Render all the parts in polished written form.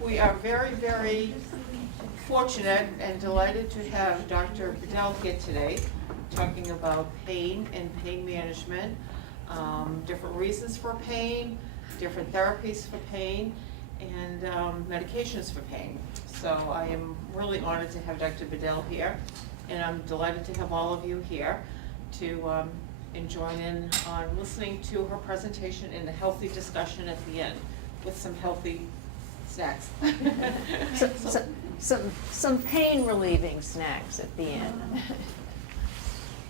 We are very, very fortunate and delighted to have Dr. Bedell here today, talking about pain and pain management, different reasons for pain, different therapies for pain, and medications for pain. So I am really honored to have Dr. Bedell here, and I'm delighted to have all of you here to join in on listening to her presentation and a healthy discussion at the end with some healthy snacks. Some pain relieving snacks at the end.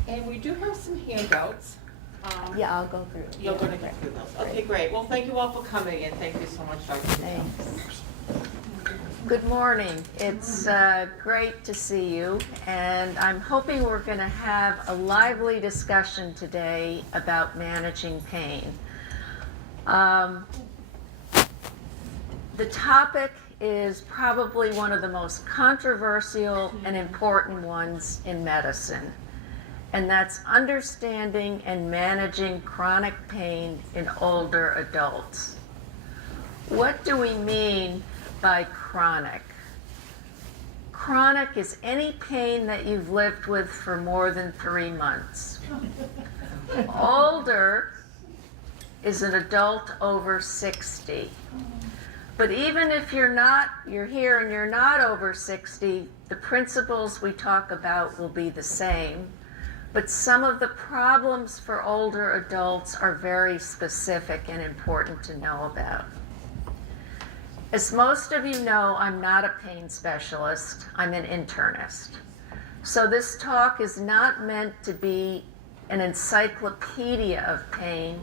And we do have some handouts. Yeah, I'll go through. You're going to go through those. Okay, great. Well, thank you all for coming, and thank you so much, Dr. Bedell. Thanks. Good morning. It's great to see you, and I'm hoping we're going to have a lively discussion today about managing pain. The topic is probably one of the most controversial and important ones in medicine, and that's understanding and managing chronic pain in older adults. What do we mean by chronic? Chronic is any pain that you've lived with for more than 3 months. Older is an adult over 60. But even if you're here and you're not over 60, the principles we talk about will be the same. But some of the problems for older adults are very specific and important to know about. As most of you know, I'm not a pain specialist, I'm an internist. So this talk is not meant to be an encyclopedia of pain,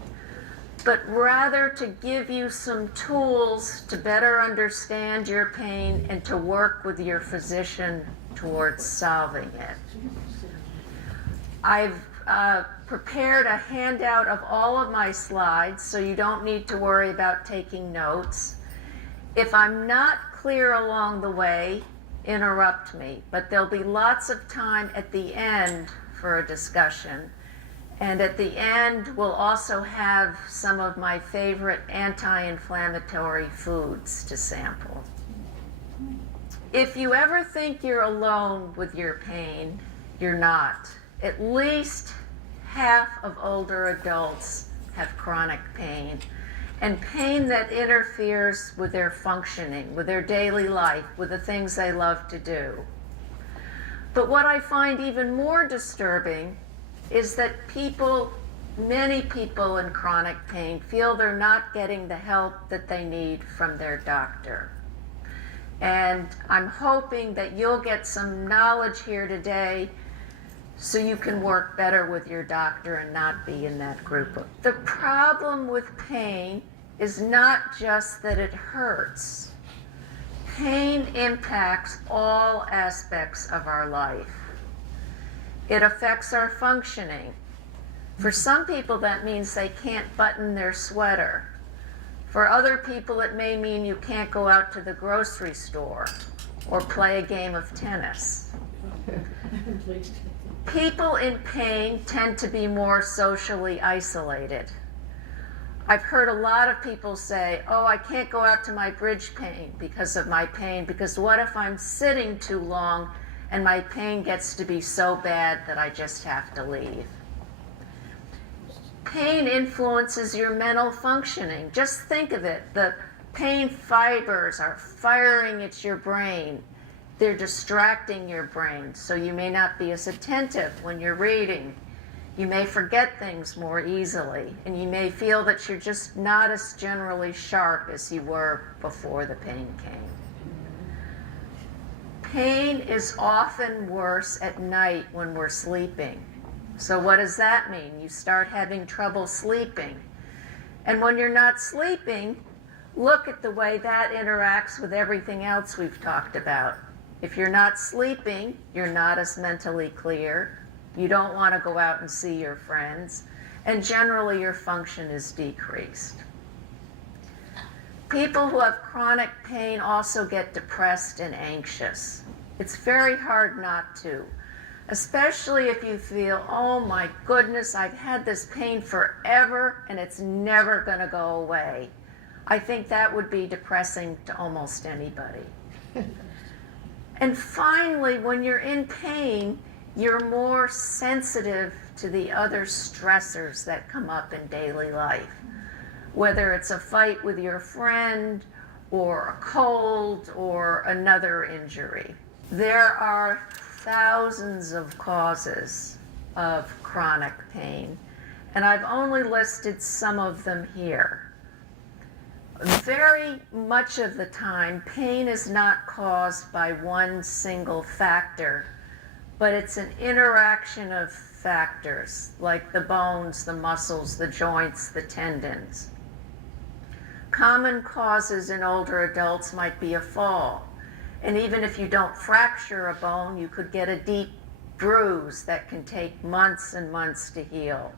but rather to give you some tools to better understand your pain and to work with your physician towards solving it. I've prepared a handout of all of my slides, so you don't need to worry about taking notes. If I'm not clear along the way, interrupt me, but there'll be lots of time at the end for a discussion. And at the end, we'll also have some of my favorite anti-inflammatory foods to sample. If you ever think you're alone with your pain, you're not. At least half of older adults have chronic pain, and pain that interferes with their functioning, with their daily life, with the things they love to do. But what I find even more disturbing is that many people in chronic pain feel they're not getting the help that they need from their doctor. And I'm hoping that you'll get some knowledge here today so you can work better with your doctor and not be in that group. The problem with pain is not just that it hurts. Pain impacts all aspects of our life. It affects our functioning. For some people, that means they can't button their sweater. For other people, it may mean you can't go out to the grocery store or play a game of tennis. People in pain tend to be more socially isolated. I've heard a lot of people say, oh, I can't go out to my bridge pain because of my pain, because what if I'm sitting too long and my pain gets to be so bad that I just have to leave? Pain influences your mental functioning. Just think of it. The pain fibers are firing at your brain. They're distracting your brain, so you may not be as attentive when you're reading. You may forget things more easily, and you may feel that you're just not as generally sharp as you were before the pain came. Pain is often worse at night when we're sleeping. So what does that mean? You start having trouble sleeping. And when you're not sleeping, look at the way that interacts with everything else we've talked about. If you're not sleeping, you're not as mentally clear. You don't want to go out and see your friends. And generally, your function is decreased. People who have chronic pain also get depressed and anxious. It's very hard not to, especially if you feel, oh my goodness, I've had this pain forever and it's never going to go away. I think that would be depressing to almost anybody. And finally, when you're in pain, you're more sensitive to the other stressors that come up in daily life. Whether it's a fight with your friend, or a cold, or another injury. There are thousands of causes of chronic pain, and I've only listed some of them here. Very much of the time, pain is not caused by one single factor, but it's an interaction of factors like the bones, the muscles, the joints, the tendons. Common causes in older adults might be a fall, and even if you don't fracture a bone, you could get a deep bruise that can take months and months to heal.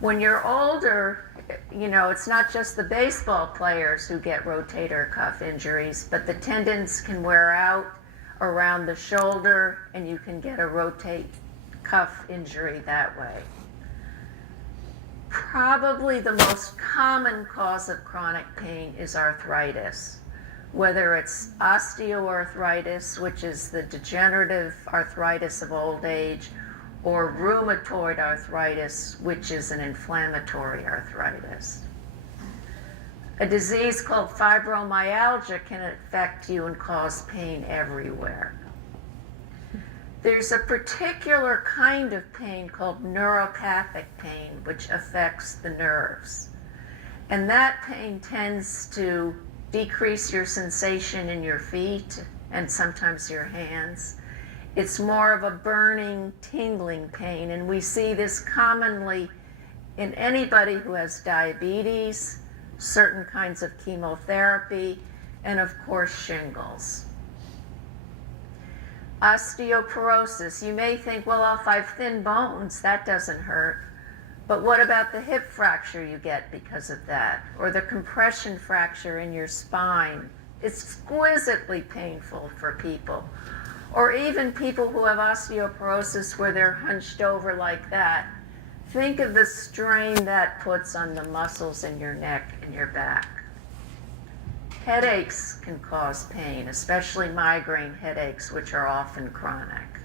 When you're older, it's not just the baseball players who get rotator cuff injuries, but the tendons can wear out around the shoulder, and you can get a rotate cuff injury that way. Probably the most common cause of chronic pain is arthritis, whether it's osteoarthritis, which is the degenerative arthritis of old age, or rheumatoid arthritis, which is an inflammatory arthritis. A disease called fibromyalgia can affect you and cause pain everywhere. There's a particular kind of pain called neuropathic pain, which affects the nerves. And that pain tends to decrease your sensation in your feet and sometimes your hands. It's more of a burning, tingling pain, and we see this commonly in anybody who has diabetes, certain kinds of chemotherapy, and of course shingles. Osteoporosis, you may think, well, if I have thin bones, that doesn't hurt. But what about the hip fracture you get because of that? Or the compression fracture in your spine? It's exquisitely painful for people. Or even people who have osteoporosis where they're hunched over like that. Think of the strain that puts on the muscles in your neck and your back. Headaches can cause pain, especially migraine headaches, which are often chronic.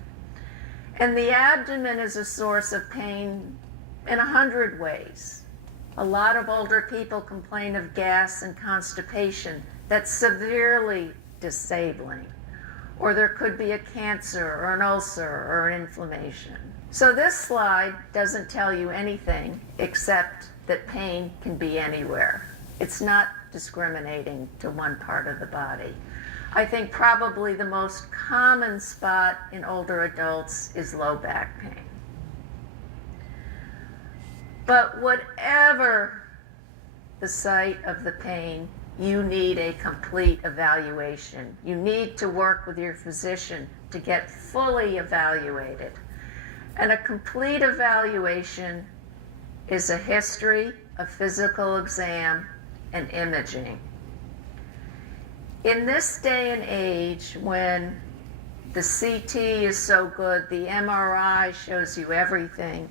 And the abdomen is a source of pain in 100 ways. A lot of older people complain of gas and constipation that's severely disabling. Or there could be a cancer or an ulcer or an inflammation. So this slide doesn't tell you anything except that pain can be anywhere. It's not discriminating to one part of the body. I think probably the most common spot in older adults is low back pain. But whatever the site of the pain, you need a complete evaluation. You need to work with your physician to get fully evaluated. And a complete evaluation is a history, a physical exam, and imaging. In this day and age, when the CT is so good, the MRI shows you everything,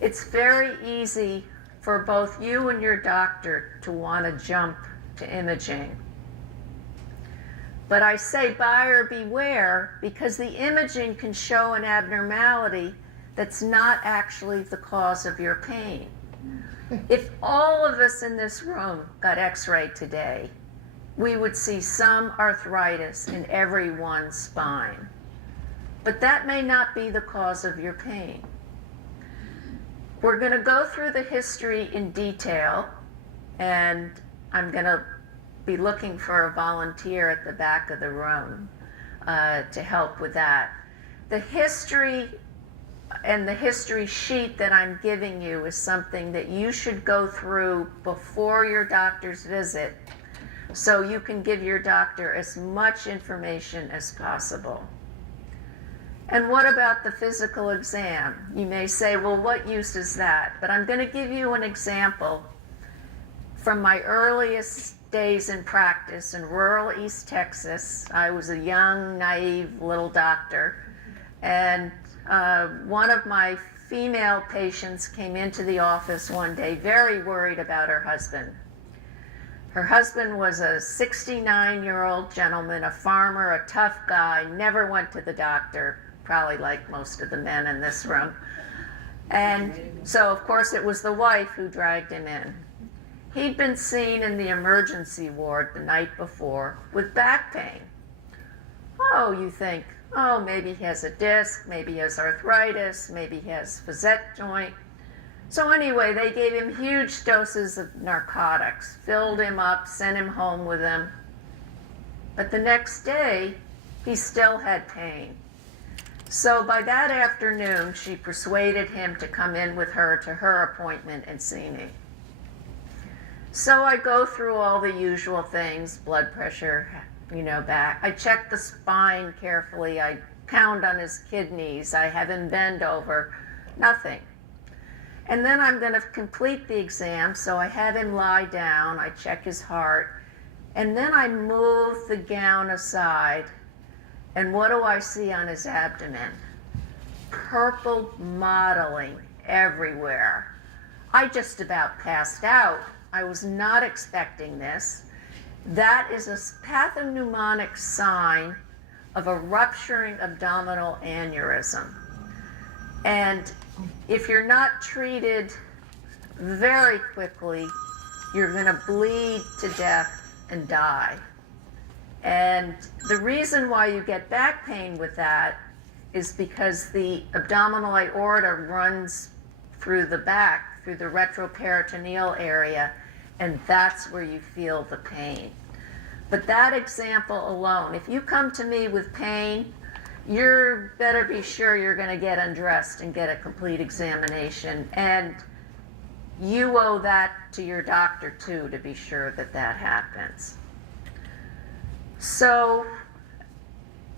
it's very easy for both you and your doctor to want to jump to imaging. But I say buyer beware, because the imaging can show an abnormality that's not actually the cause of your pain. If all of us in this room got x-rayed today, we would see some arthritis in everyone's spine. But that may not be the cause of your pain. We're going to go through the history in detail, and I'm going to be looking for a volunteer at the back of the room to help with that. The history and the history sheet that I'm giving you is something that you should go through before your doctor's visit, so you can give your doctor as much information as possible. And what about the physical exam? You may say, well, what use is that? But I'm going to give you an example from my earliest days in practice in rural East Texas. I was a young, naive little doctor, and one of my female patients came into the office one day very worried about her husband. Her husband was a 69-year-old gentleman, a farmer, a tough guy, never went to the doctor, probably like most of the men in this room. And so, of course, it was the wife who dragged him in. He'd been seen in the emergency ward the night before with back pain. Oh, you think, oh, maybe he has a disc, maybe he has arthritis, maybe he has facet joint. So anyway, they gave him huge doses of narcotics, filled him up, sent him home with them. But the next day, he still had pain. So by that afternoon, she persuaded him to come in with her to her appointment and see me. So I go through all the usual things, blood pressure, back. I check the spine carefully. I pound on his kidneys. I have him bend over. Nothing. And then I'm going to complete the exam, so I have him lie down. I check his heart. And then I move the gown aside. And what do I see on his abdomen? Purple mottling everywhere. I just about passed out. I was not expecting this. That is a pathognomonic sign of a rupturing abdominal aneurysm. And if you're not treated very quickly, you're going to bleed to death and die. And the reason why you get back pain with that is because the abdominal aorta runs through the back, through the retroperitoneal area, and that's where you feel the pain. But that example alone, if you come to me with pain, you better be sure you're going to get undressed and get a complete examination. And you owe that to your doctor, too, to be sure that that happens. So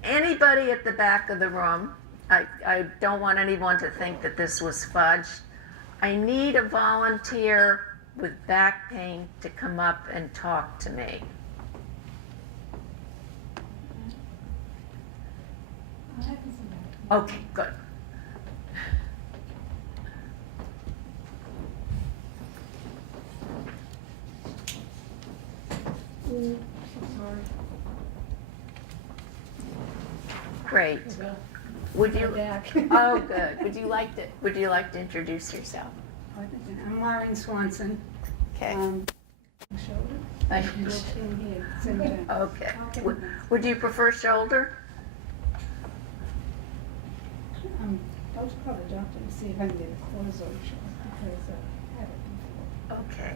anybody at the back of the room, I don't want anyone to think that this was fudged. I need a volunteer with back pain to come up and talk to me. Okay, good. Great. Would you? Oh, good. Would you like to introduce yourself? I'm Maureen Swanson. Okay. Shoulder. Okay. Would you prefer shoulder? I'm about to call the doctor to see if I can get a cortisone shot because I had it before. Okay.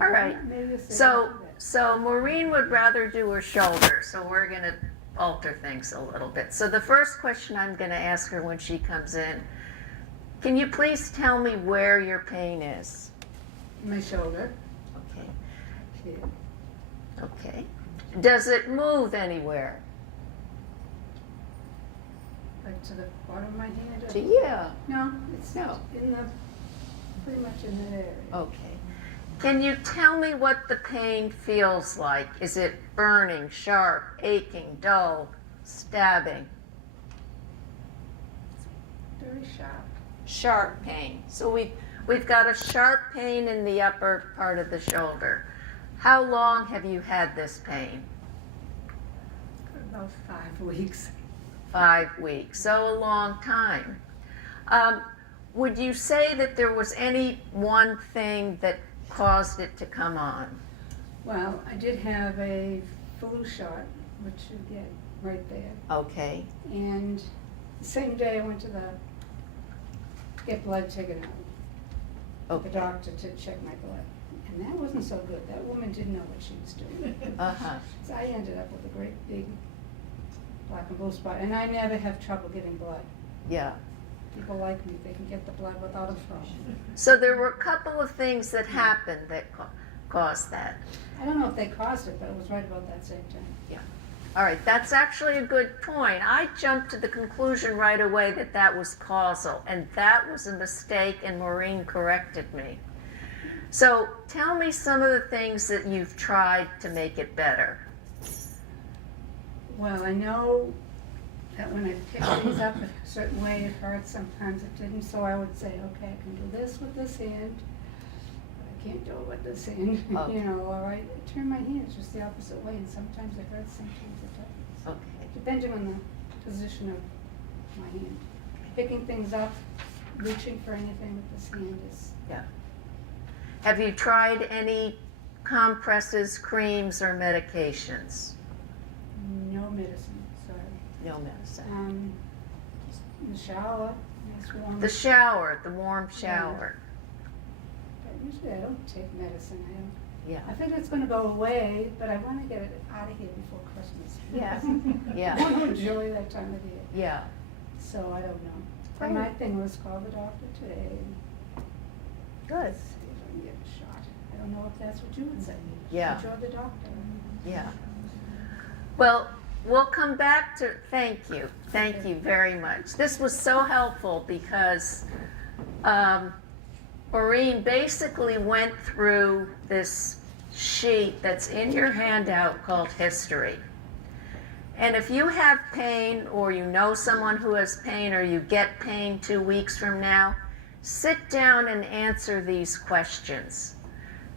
All right. Maybe you'll say So, after that. so Maureen would rather do her shoulder, so we're going to alter things a little bit. So the first question I'm going to ask her when she comes in, can you please tell me where your pain is? My shoulder. Okay. Here. Okay. Does it move anywhere? Like to the bottom of my hand? Yeah. No, it's No. in the, pretty much in that area. Okay. Can you tell me what the pain feels like? Is it burning, sharp, aching, dull, stabbing? Very sharp. Sharp pain. So we've got a sharp pain in the upper part of the shoulder. How long have you had this pain? For about 5 weeks. 5 weeks. So a long time. Would you say that there was any one thing that caused it to come on? Well, I did have a flu shot, which you get right there. Okay. And the same day I went to get blood taken out. The Okay. doctor to check my blood. And that wasn't so good. That woman didn't know what she was doing. Uh-huh. So I ended up with a great big black and blue spot. And I never have trouble getting blood. Yeah. People like me, they can get the blood without a problem. So there were a couple of things that happened that caused that. I don't know if they caused it, but it was right about that same time. All right, that's actually a good point. I jumped to the conclusion right away that that was causal, and that was a mistake, and Maureen corrected me. So tell me some of the things that you've tried to make it better. Well, I know that when I pick these up a certain way, it hurts. Sometimes it didn't. So I would say, okay, I can do this with this hand. can't do it with this hand, Okay. you know, or I turn my hands just the opposite way, and sometimes it hurts, sometimes it doesn't. Okay. Depending on the position of my hand. Picking things up, reaching for anything with this hand is, Yeah. Have you tried any compresses, creams, or medications? no medicine, sorry. No medicine. Just in the shower, nice warm. The shower, the warm shower. But usually I don't take medicine, Yeah. I think it's gonna go away, but I wanna get it out of here before Christmas. Yeah. Yeah. I wanna enjoy that time of year, Yeah. so I don't know. But my thing was call the doctor today and Good. see if I can get a shot. I don't know if that's what you would say. Yeah. But you're the doctor. Yeah. Well, we'll come back to, thank you. Thank you very much. This was so helpful because Maureen basically went through this sheet that's in your handout called History. And if you have pain, or you know someone who has pain, or you get pain 2 weeks from now, sit down and answer these questions.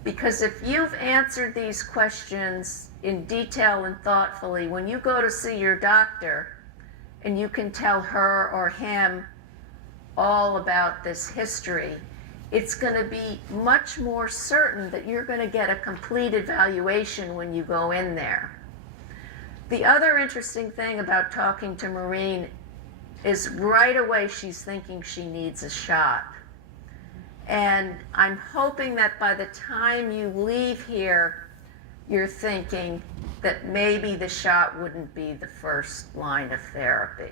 Because if you've answered these questions in detail and thoughtfully, when you go to see your doctor and you can tell her or him all about this history, it's going to be much more certain that you're going to get a complete evaluation when you go in there. The other interesting thing about talking to Maureen is right away she's thinking she needs a shot. And I'm hoping that by the time you leave here, you're thinking that maybe the shot wouldn't be the first line of therapy.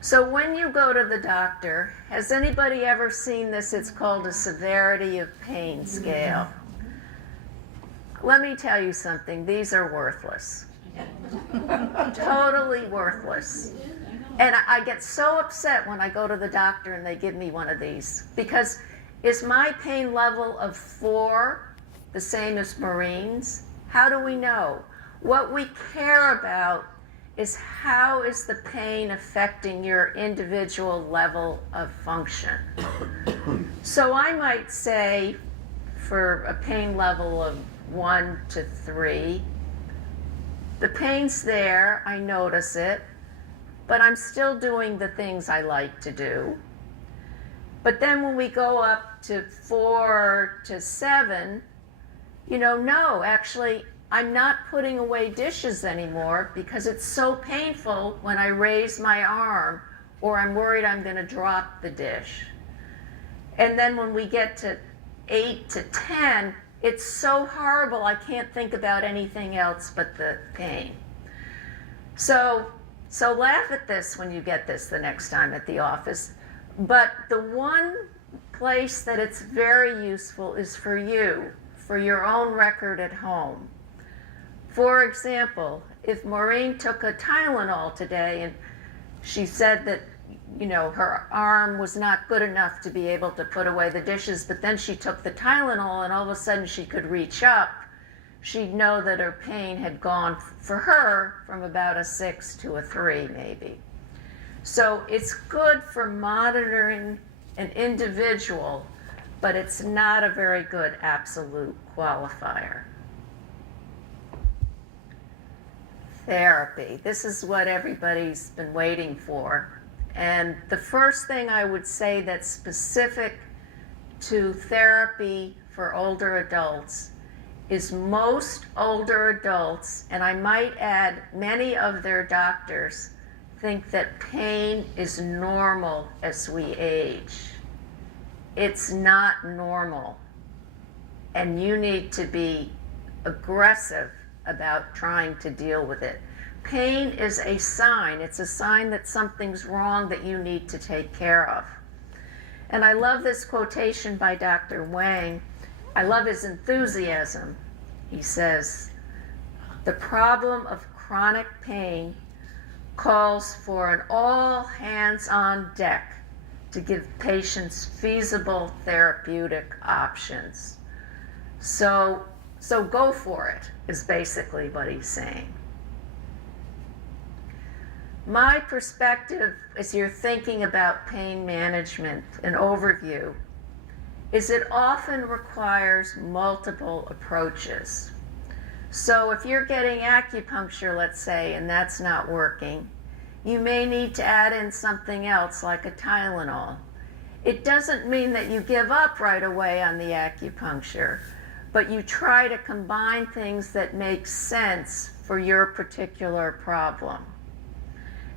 So when you go to the doctor, has anybody ever seen this? It's called a severity of pain scale. Let me tell you something, these are worthless. Totally worthless. And I get so upset when I go to the doctor and they give me one of these, because is my pain level of 4 the same as Maureen's? How do we know? What we care about is how is the pain affecting your individual level of function. So I might say for a pain level of 1 to 3, the pain's there, I notice it, but I'm still doing the things I like to do. But then when we go up to 4 to 7, no, actually, I'm not putting away dishes anymore because it's so painful when I raise my arm, or I'm worried I'm going to drop the dish. And then when we get to 8 to 10, it's so horrible I can't think about anything else but the pain. So laugh at this when you get this the next time at the office. But the one place that it's very useful is for you, for your own record at home. For example, if Maureen took a Tylenol today and she said that, her arm was not good enough to be able to put away the dishes, but then she took the Tylenol and all of a sudden she could reach up, she'd know that her pain had gone for her from about a 6 to a 3 maybe. So it's good for monitoring an individual, but it's not a very good absolute qualifier. Therapy. This is what everybody's been waiting for. And the first thing I would say that's specific to therapy for older adults is most older adults, and I might add many of their doctors, think that pain is normal as we age. It's not normal. And you need to be aggressive about trying to deal with it. Pain is a sign. It's a sign that something's wrong that you need to take care of. And I love this quotation by Dr. Wang. I love his enthusiasm. He says, "The problem of chronic pain calls for an all hands on deck to give patients feasible therapeutic options." So go for it, is basically what he's saying. My perspective, as you're thinking about pain management, an overview, is it often requires multiple approaches. So if you're getting acupuncture, let's say, and that's not working, you may need to add in something else like a Tylenol. It doesn't mean that you give up right away on the acupuncture, but you try to combine things that make sense for your particular problem.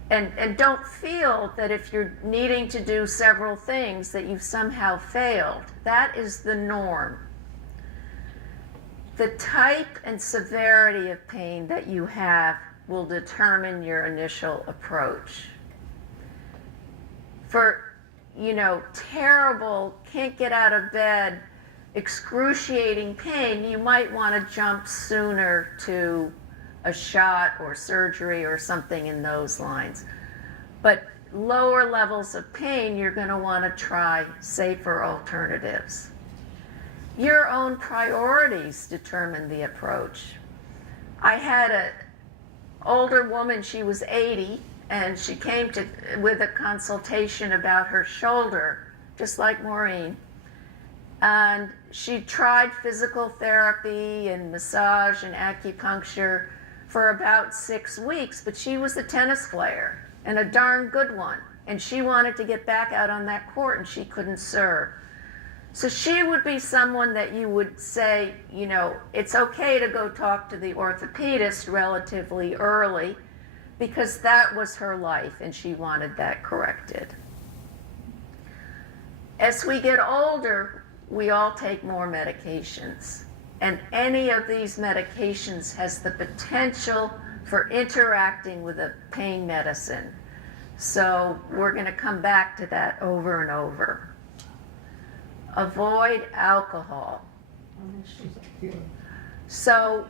And don't feel that if you're needing to do several things that you've somehow failed. That is the norm. The type and severity of pain that you have will determine your initial approach. For, terrible, can't get out of bed, excruciating pain, you might want to jump sooner to a shot or surgery or something in those lines. But lower levels of pain, you're going to want to try safer alternatives. Your own priorities determine the approach. I had an older woman, she was 80, and she came with a consultation about her shoulder, just like Maureen. And she tried physical therapy and massage and acupuncture for about 6 weeks, but she was a tennis player, and a darn good one. And she wanted to get back out on that court, and she couldn't serve. So she would be someone that you would say, it's okay to go talk to the orthopedist relatively early, because that was her life, and she wanted that corrected. As we get older, we all take more medications. And any of these medications has the potential for interacting with a pain medicine. So we're going to come back to that over and over. Avoid alcohol. So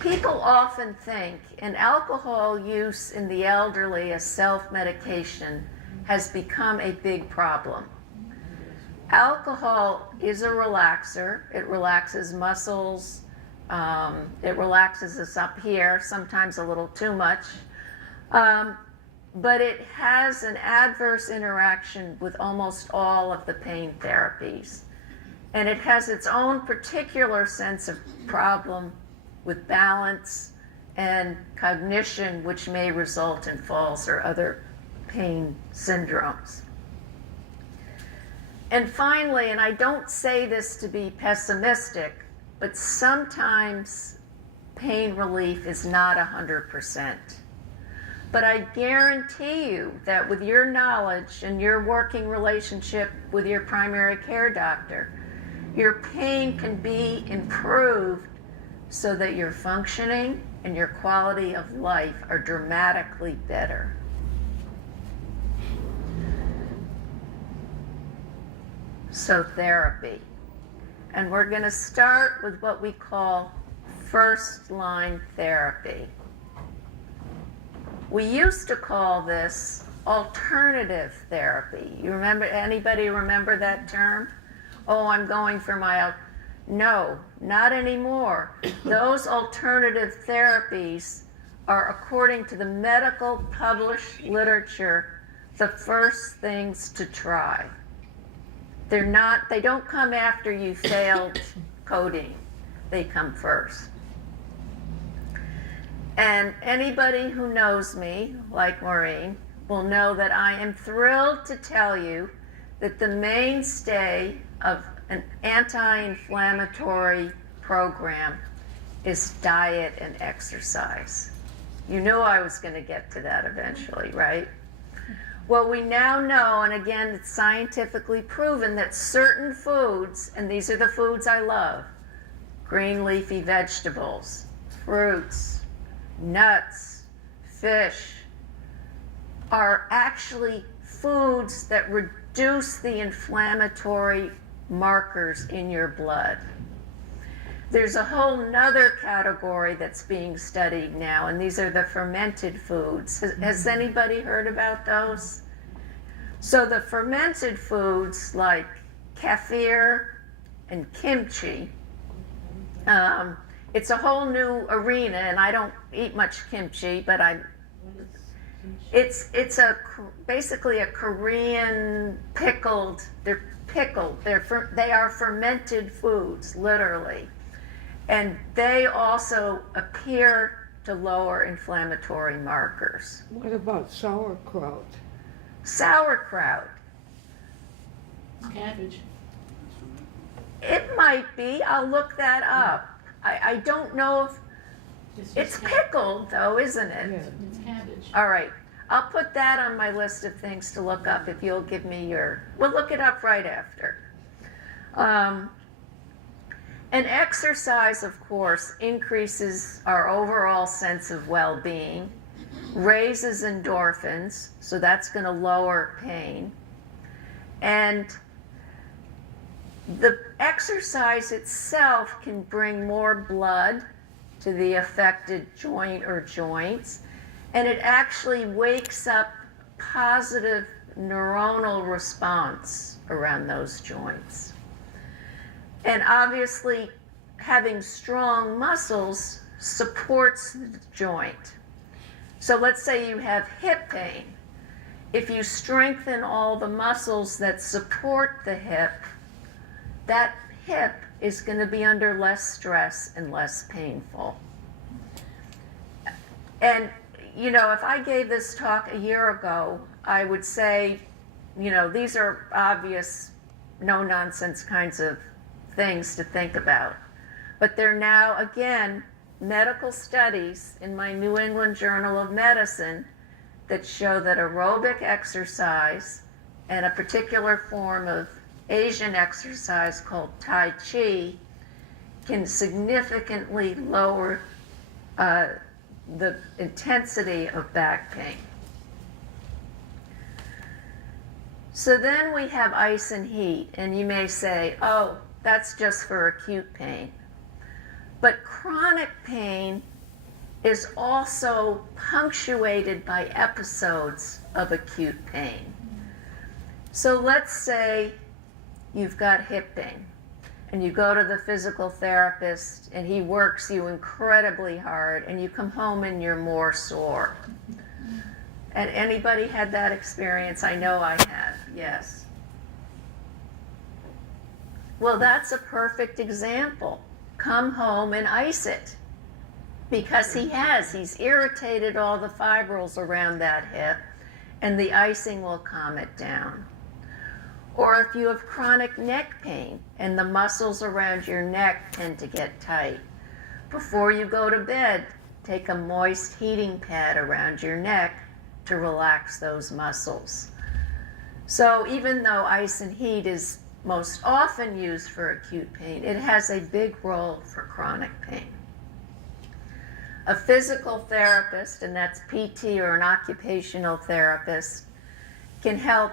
people often think in alcohol use in the elderly as self-medication has become a big problem. Alcohol is a relaxer. It relaxes muscles. It relaxes us up here, sometimes a little too much. But it has an adverse interaction with almost all of the pain therapies. And it has its own particular sense of problem with balance and cognition, which may result in falls or other pain syndromes. And finally, and I don't say this to be pessimistic, but sometimes pain relief is not 100%. But I guarantee you that with your knowledge and your working relationship with your primary care doctor, your pain can be improved so that your functioning and your quality of life are dramatically better. So therapy. And we're going to start with what we call first-line therapy. We used to call this alternative therapy. Anybody remember that term? Oh, I'm going for my... No, not anymore. Those alternative therapies are, according to the medical published literature, the first things to try. They don't come after you failed coding. They come first. And anybody who knows me, like Maureen, will know that I am thrilled to tell you that the mainstay of an anti-inflammatory program is diet and exercise. You knew I was going to get to that eventually, right? Well, we now know, and again, it's scientifically proven, that certain foods, and these are the foods I love, green leafy vegetables, fruits, nuts, fish, are actually foods that reduce the inflammatory markers in your blood. There's a whole nother category that's being studied now, and these are the fermented foods. Has anybody heard about those? So the fermented foods like kefir and kimchi, it's a whole new arena, and I don't eat much kimchi, but it's basically a Korean pickled, they're pickled. They are fermented foods, literally. And they also appear to lower inflammatory markers. What about sauerkraut? Sauerkraut. Cabbage. It might be. I'll look that up. I don't know if it's pickled, though, isn't it? Yeah. It's cabbage. All right. I'll put that on my list of things to look up if you'll give me your. We'll look it up right after. And exercise, of course, increases our overall sense of well-being, raises endorphins, so that's going to lower pain. And the exercise itself can bring more blood to the affected joint or joints, and it actually wakes up positive neuronal response around those joints. And obviously, having strong muscles supports the joint. So let's say you have hip pain. If you strengthen all the muscles that support the hip, that hip is going to be under less stress and less painful. And, you know, if I gave this talk a year ago, I would say, you know, these are obvious, no-nonsense kinds of things to think about. But they're now, again, medical studies in my New England Journal of Medicine that show that aerobic exercise and a particular form of Asian exercise called Tai Chi can significantly lower the intensity of back pain. So then we have ice and heat, and you may say, oh, that's just for acute pain. But chronic pain is also punctuated by episodes of acute pain. So let's say you've got hip pain, and you go to the physical therapist, and he works you incredibly hard, and you come home and you're more sore. And anybody had that experience? I know I have, yes. Well, that's a perfect example. Come home and ice it. Because he's irritated all the fibrils around that hip, and the icing will calm it down. Or if you have chronic neck pain and the muscles around your neck tend to get tight, before you go to bed, take a moist heating pad around your neck to relax those muscles. So even though ice and heat is most often used for acute pain, it has a big role for chronic pain. A physical therapist, and that's PT or an occupational therapist, can help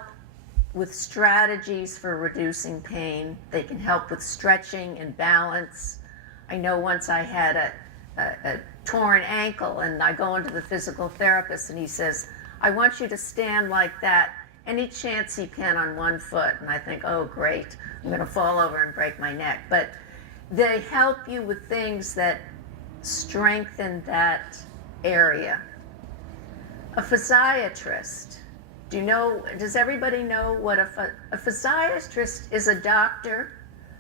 with strategies for reducing pain. They can help with stretching and balance. I know once I had a torn ankle, and I go into the physical therapist, and he says, I want you to stand like that any chance you can on one foot. And I think, oh, great, I'm going to fall over and break my neck. But they help you with things that strengthen that area. A physiatrist. Does everybody know what a physiatrist is? A doctor,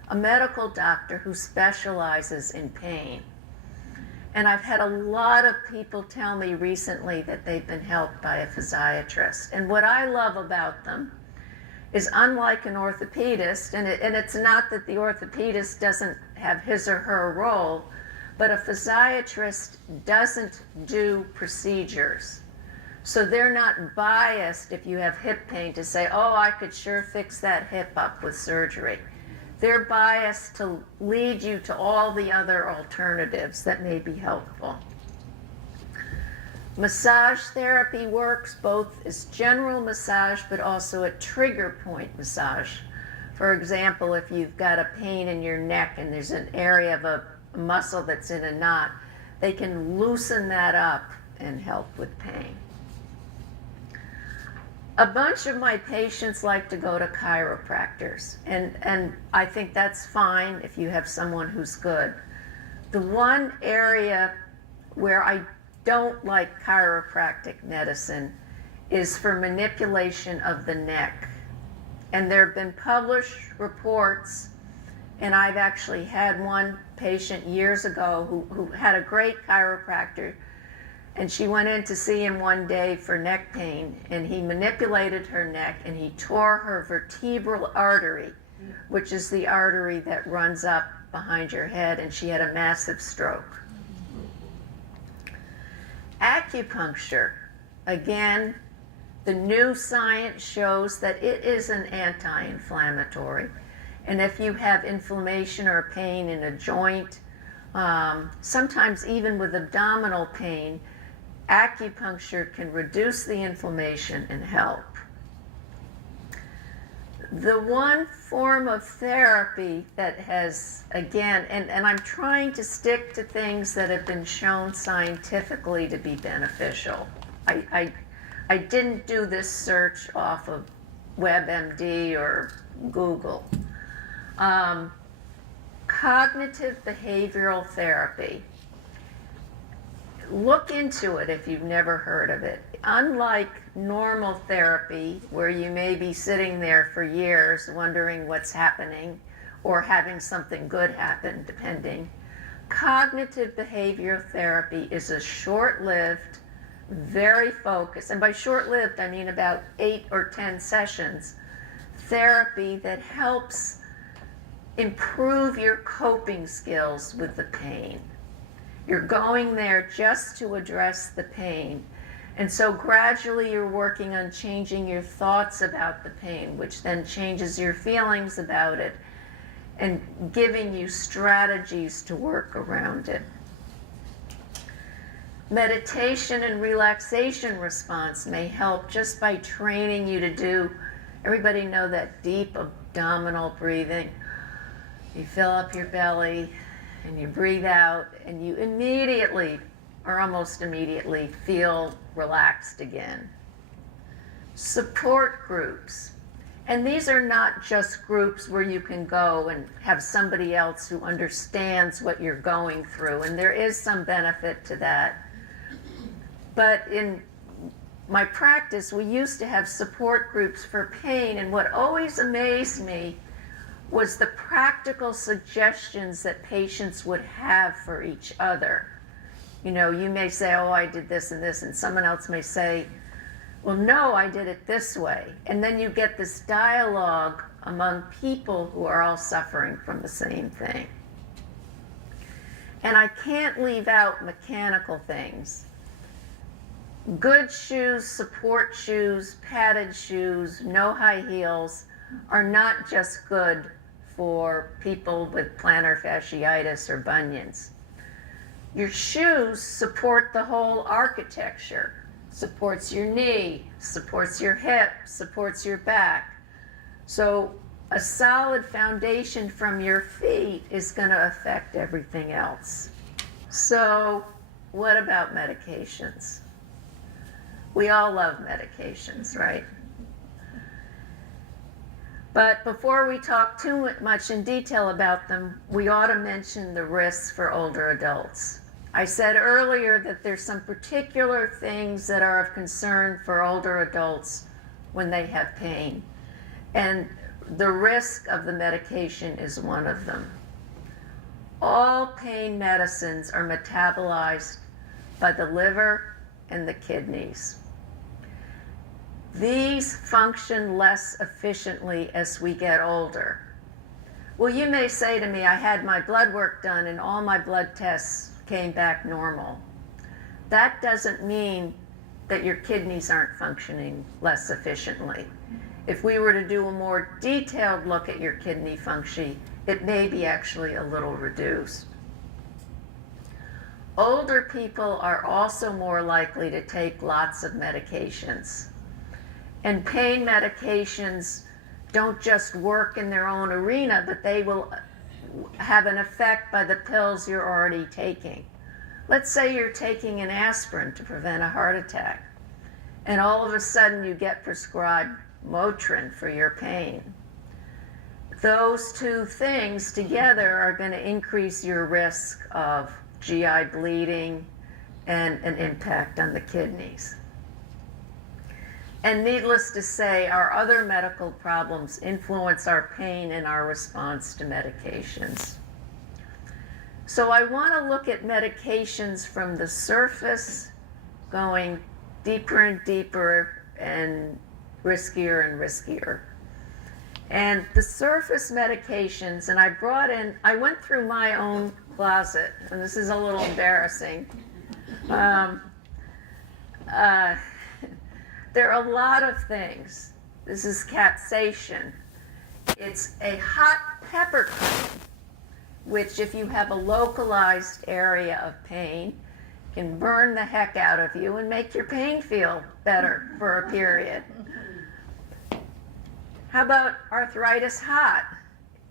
a medical doctor who specializes in pain. And I've had a lot of people tell me recently that they've been helped by a physiatrist. And what I love about them is, unlike an orthopedist, and it's not that the orthopedist doesn't have his or her role, but a physiatrist doesn't do procedures. So they're not biased if you have hip pain to say, oh, I could sure fix that hip up with surgery. They're biased to lead you to all the other alternatives that may be helpful. Massage therapy works both as general massage but also a trigger point massage. For example, if you've got a pain in your neck and there's an area of a muscle that's in a knot, they can loosen that up and help with pain. A bunch of my patients like to go to chiropractors, and I think that's fine if you have someone who's good. The one area where I don't like chiropractic medicine is for manipulation of the neck. And there have been published reports, and I've actually had one patient years ago who had a great chiropractor, and she went in to see him one day for neck pain, and he manipulated her neck and he tore her vertebral artery, which is the artery that runs up behind your head, and she had a massive stroke. Acupuncture, again, the new science shows that it is an anti-inflammatory. And if you have inflammation or pain in a joint, sometimes even with abdominal pain, acupuncture can reduce the inflammation and help. The one form of therapy that has, again, and I'm trying to stick to things that have been shown scientifically to be beneficial. I didn't do this search off of WebMD or Google. Cognitive behavioral therapy. Look into it if you've never heard of it. Unlike normal therapy, where you may be sitting there for years wondering what's happening or having something good happen, depending, cognitive behavioral therapy is a short-lived, very focused, and by short-lived I mean about 8 or 10 sessions, therapy that helps improve your coping skills with the pain. You're going there just to address the pain. And so gradually you're working on changing your thoughts about the pain, which then changes your feelings about it and giving you strategies to work around it. Meditation and relaxation response may help just by training you to do, everybody know that deep abdominal breathing. You fill up your belly and you breathe out and you immediately or almost immediately feel relaxed again. Support groups. And these are not just groups where you can go and have somebody else who understands what you're going through, and there is some benefit to that. But in my practice, we used to have support groups for pain, and what always amazed me was the practical suggestions that patients would have for each other. You know, you may say, oh, I did this and this, and someone else may say, well, no, I did it this way. And then you get this dialogue among people who are all suffering from the same thing. And I can't leave out mechanical things. Good shoes, support shoes, padded shoes, no high heels are not just good for people with plantar fasciitis or bunions. Your shoes support the whole architecture, supports your knee, supports your hip, supports your back. So a solid foundation from your feet is going to affect everything else. So what about medications? We all love medications, right? But before we talk too much in detail about them, we ought to mention the risks for older adults. I said earlier that there's some particular things that are of concern for older adults when they have pain. And the risk of the medication is one of them. All pain medicines are metabolized by the liver and the kidneys. These function less efficiently as we get older. Well, you may say to me, I had my blood work done and all my blood tests came back normal. That doesn't mean that your kidneys aren't functioning less efficiently. If we were to do a more detailed look at your kidney function, it may be actually a little reduced. Older people are also more likely to take lots of medications. And pain medications don't just work in their own arena, but they will have an effect by the pills you're already taking. Let's say you're taking an aspirin to prevent a heart attack, and all of a sudden you get prescribed Motrin for your pain. Those two things together are going to increase your risk of GI bleeding and an impact on the kidneys. And needless to say, our other medical problems influence our pain and our response to medications. So I want to look at medications from the surface, going deeper and deeper and riskier and riskier. And the surface medications, and I went through my own closet, and this is a little embarrassing. There are a lot of things. This is capsaicin. It's a hot pepper cream, which if you have a localized area of pain, can burn the heck out of you and make your pain feel better for a period. How about arthritis hot?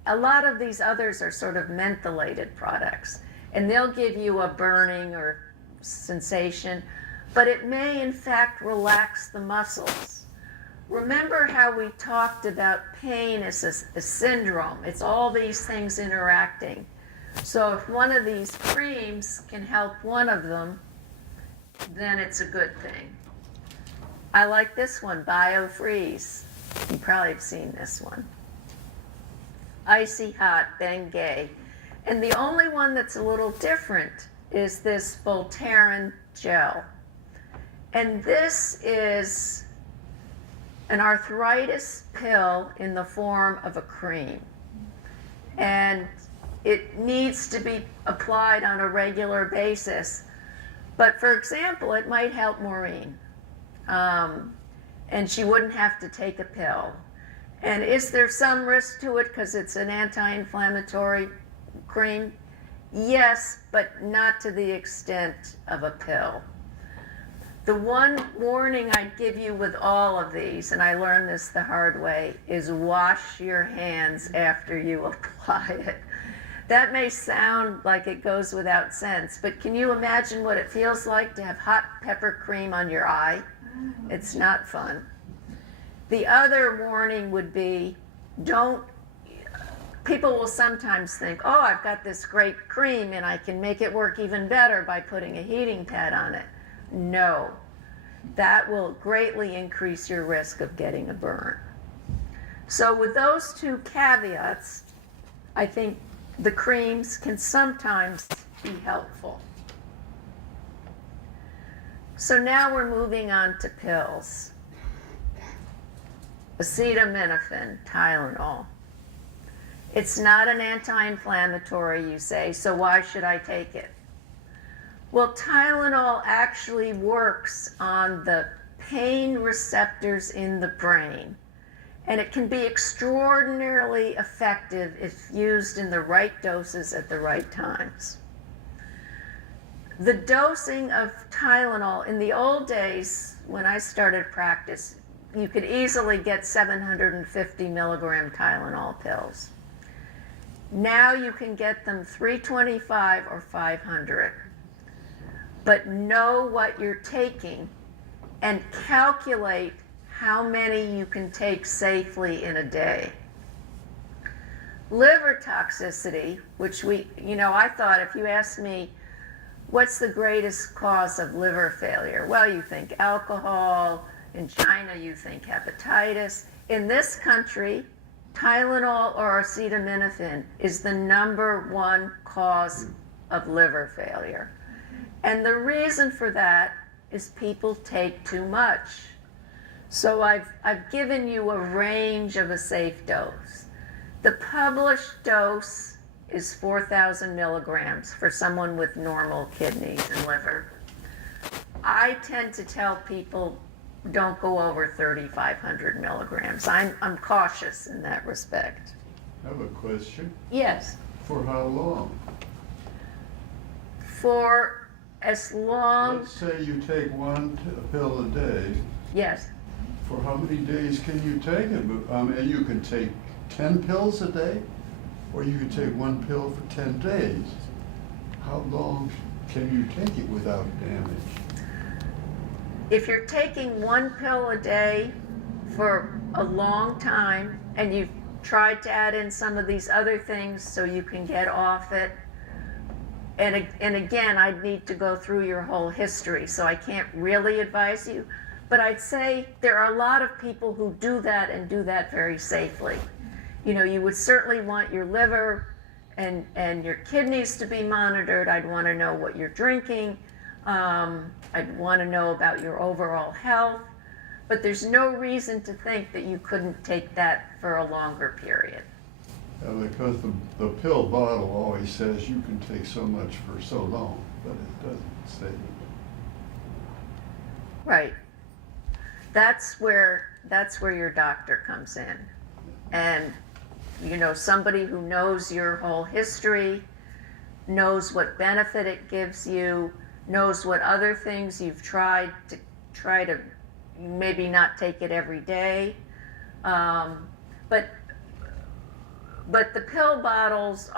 A lot of these others are sort of mentholated products, and they'll give you a burning or sensation, but it may in fact relax the muscles. Remember how we talked about pain as a syndrome. It's all these things interacting. So if one of these creams can help one of them, then it's a good thing. I like this one, BioFreeze. You probably have seen this one. Icy hot, Bengay. And the only one that's a little different is this Voltaren gel. And this is an arthritis pill in the form of a cream. And it needs to be applied on a regular basis. But for example, it might help Maureen. And she wouldn't have to take a pill. And is there some risk to it because it's an anti-inflammatory cream? Yes, but not to the extent of a pill. The one warning I'd give you with all of these, and I learned this the hard way, is wash your hands after you apply it. That may sound like it goes without sense, but can you imagine what it feels like to have hot pepper cream on your eye? It's not fun. The other warning would be, people will sometimes think, oh, I've got this great cream and I can make it work even better by putting a heating pad on it. No, that will greatly increase your risk of getting a burn. So with those two caveats, I think the creams can sometimes be helpful. So now we're moving on to pills. Acetaminophen, Tylenol. It's not an anti-inflammatory, you say, so why should I take it? Well, Tylenol actually works on the pain receptors in the brain, and it can be extraordinarily effective if used in the right doses at the right times. The dosing of Tylenol, in the old days when I started practice, you could easily get 750 milligram Tylenol pills. Now you can get them 325 or 500. But know what you're taking and calculate how many you can take safely in a day. Liver toxicity, which I thought if you asked me, what's the greatest cause of liver failure? Well, you think alcohol. In China, you think hepatitis. In this country, Tylenol or acetaminophen is the #1 cause of liver failure. And the reason for that is people take too much. So I've given you a range of a safe dose. The published dose is 4,000 milligrams for someone with normal kidneys and liver. I tend to tell people don't go over 3,500 milligrams. I'm cautious in that respect. I have a question. Yes. For how long? For as long. Let's say you take one pill a day. Yes. For how many days can you take it? And you can take 10 pills a day, or you can take one pill for 10 days. How long can you take it without damage? If you're taking one pill a day for a long time and you've tried to add in some of these other things so you can get off it, and again, I'd need to go through your whole history, so I can't really advise you, But I'd say there are a lot of people who do that and do that very safely. You know, you would certainly want your liver and your kidneys to be monitored. I'd want to know what you're drinking. I'd want to know about your overall health. But there's no reason to think that you couldn't take that for a longer period. Because the pill bottle always says you can take so much for so long, but it doesn't say that. Right. That's where your doctor comes in. And, you know, somebody who knows your whole history, knows what benefit it gives you, knows what other things you've tried to maybe not take it every day. But the pill bottles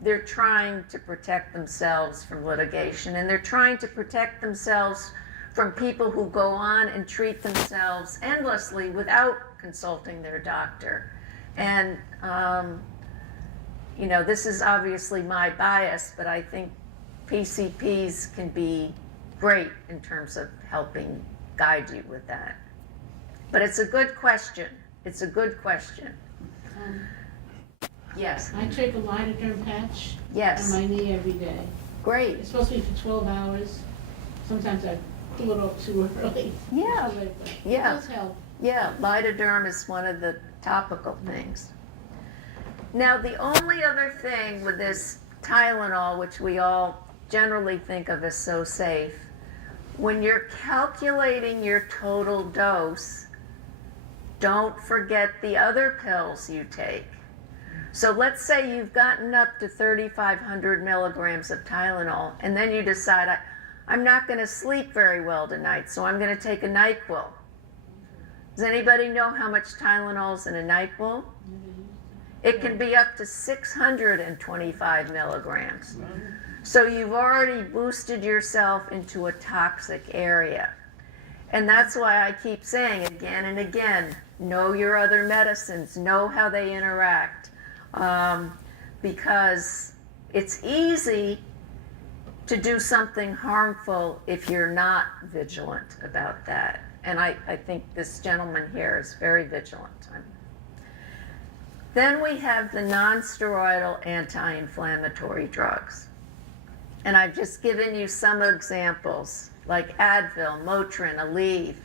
they're trying to protect themselves from litigation, and they're trying to protect themselves from people who go on and treat themselves endlessly without consulting their doctor. And, you know, this is obviously my bias, but I think PCPs can be great in terms of helping guide you with that. But it's a good question. It's a good question. Yes. I take a lidoderm patch Yes. on my knee every day. Great. It's supposed to be for 12 hours. Sometimes I do it up too early. Yeah. Too late, but Yeah. It does help. Yeah, lidoderm is one of the topical things. Now, the only other thing with this Tylenol, which we all generally think of as so safe, when you're calculating your total dose, don't forget the other pills you take. So let's say you've gotten up to 3,500 milligrams of Tylenol, and then you decide, I'm not going to sleep very well tonight, so I'm going to take a NyQuil. Does anybody know how much Tylenol is in a NyQuil? It can be up to 625 milligrams. So you've already boosted yourself into a toxic area. And that's why I keep saying again and again, know your other medicines, know how they interact. Because it's easy to do something harmful if you're not vigilant about that. And I think this gentleman here is very vigilant. Then we have the non-steroidal anti-inflammatory drugs. And I've just given you some examples, like Advil, Motrin, Aleve.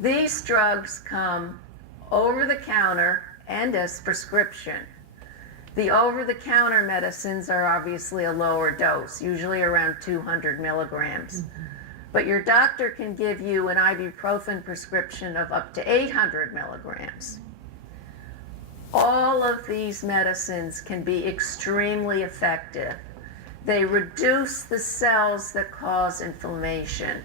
These drugs come over the counter and as prescription. The over-the-counter medicines are obviously a lower dose, usually around 200 milligrams. But your doctor can give you an ibuprofen prescription of up to 800 milligrams. All of these medicines can be extremely effective. They reduce the cells that cause inflammation.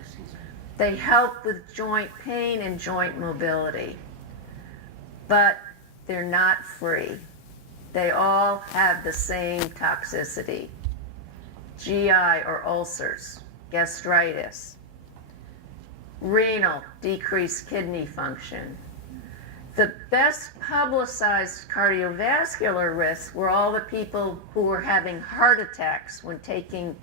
They help with joint pain and joint mobility. But they're not free. They all have the same toxicity: GI or ulcers, gastritis, renal, decreased kidney function. The best publicized cardiovascular risks were all the people who were having heart attacks when taking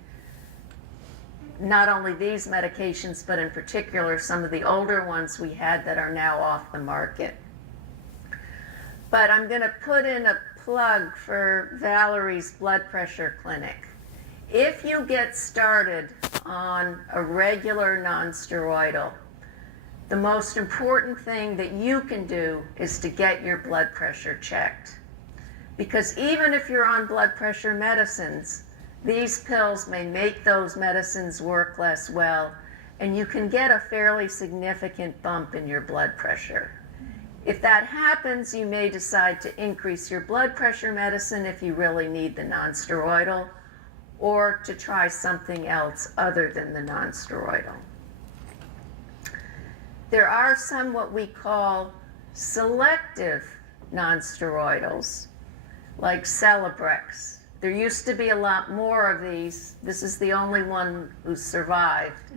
not only these medications, but in particular some of the older ones we had that are now off the market. But I'm going to put in a plug for Valerie's blood pressure clinic. If you get started on a regular non-steroidal, the most important thing that you can do is to get your blood pressure checked. Because even if you're on blood pressure medicines, these pills may make those medicines work less well, and you can get a fairly significant bump in your blood pressure. If that happens, you may decide to increase your blood pressure medicine if you really need the non-steroidal, or to try something else other than the non-steroidal. There are some what we call selective non-steroidals, like Celebrex. There used to be a lot more of these. This is the only one who survived.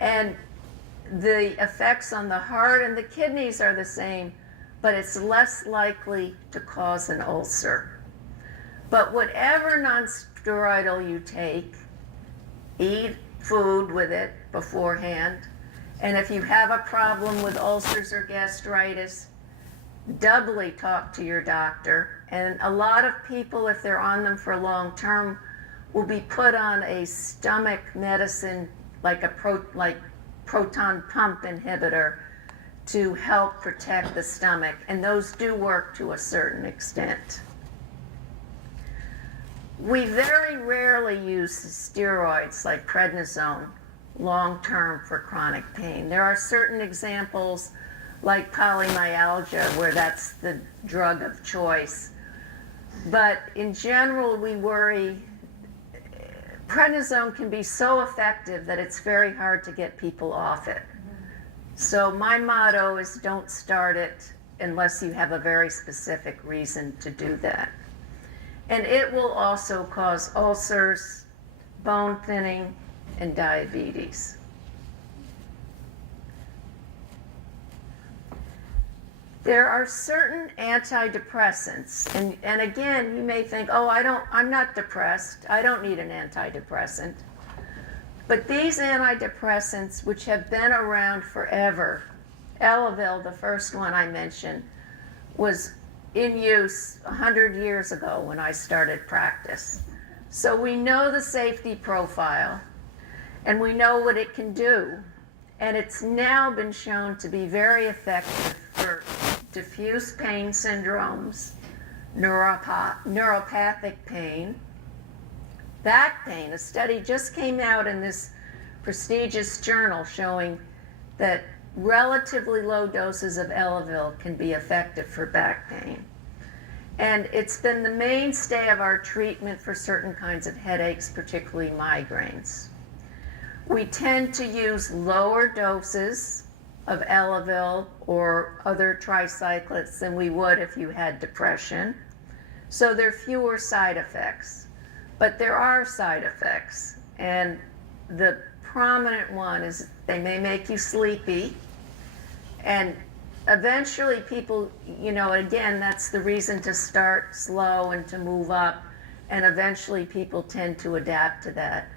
And the effects on the heart and the kidneys are the same, but it's less likely to cause an ulcer. But whatever non-steroidal you take, eat food with it beforehand, And if you have a problem with ulcers or gastritis, doubly talk to your doctor. And a lot of people, if they're on them for long term, will be put on a stomach medicine like proton pump inhibitor to help protect the stomach. And those do work to a certain extent. We very rarely use steroids like prednisone long-term for chronic pain. There are certain examples like polymyalgia where that's the drug of choice. But in general, we worry, prednisone can be so effective that it's very hard to get people off it. So my motto is don't start it unless you have a very specific reason to do that. And it will also cause ulcers, bone thinning, and diabetes. There are certain antidepressants, and again, you may think, oh, I'm not depressed, I don't need an antidepressant. But these antidepressants, which have been around forever, Elavil, the first one I mentioned, was in use 100 years ago when I started practice. So we know the safety profile, and we know what it can do. And it's now been shown to be very effective for diffuse pain syndromes, neuropathic pain, back pain. A study just came out in this prestigious journal showing that relatively low doses of Elavil can be effective for back pain. And it's been the mainstay of our treatment for certain kinds of headaches, particularly migraines. We tend to use lower doses of Elavil or other tricyclics than we would if you had depression. So there are fewer side effects. But there are side effects. And the prominent one is they may make you sleepy. And eventually people, again, that's the reason to start slow and to move up. And eventually people tend to adapt to that.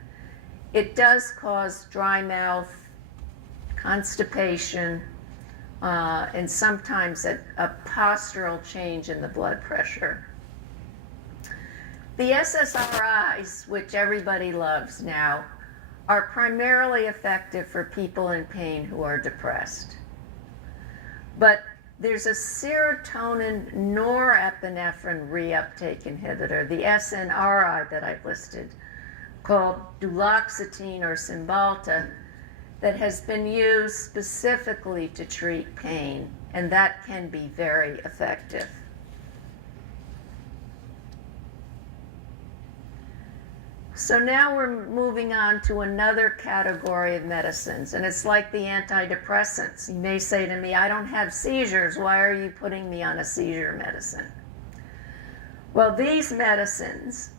It does cause dry mouth, constipation, and sometimes a postural change in the blood pressure. The SSRIs, which everybody loves now, are primarily effective for people in pain who are depressed. But there's a serotonin norepinephrine reuptake inhibitor, the SNRI that I've listed, called duloxetine or Cymbalta, that has been used specifically to treat pain, and that can be very effective. So now we're moving on to another category of medicines, and it's like the antidepressants. You may say to me, I don't have seizures, why are you putting me on a seizure medicine? Well, these medicines,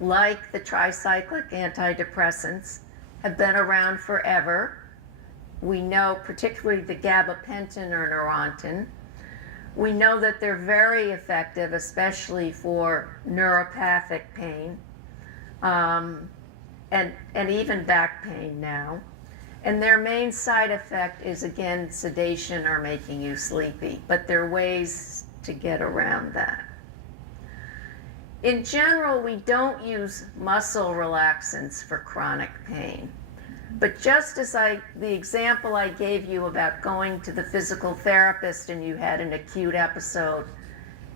like the tricyclic antidepressants, have been around forever. We know particularly the gabapentin or Neurontin. We know that they're very effective, especially for neuropathic pain, and even back pain now. And their main side effect is, again, sedation or making you sleepy, but there are ways to get around that. In general, we don't use muscle relaxants for chronic pain. But just as the example I gave you about going to the physical therapist and you had an acute episode,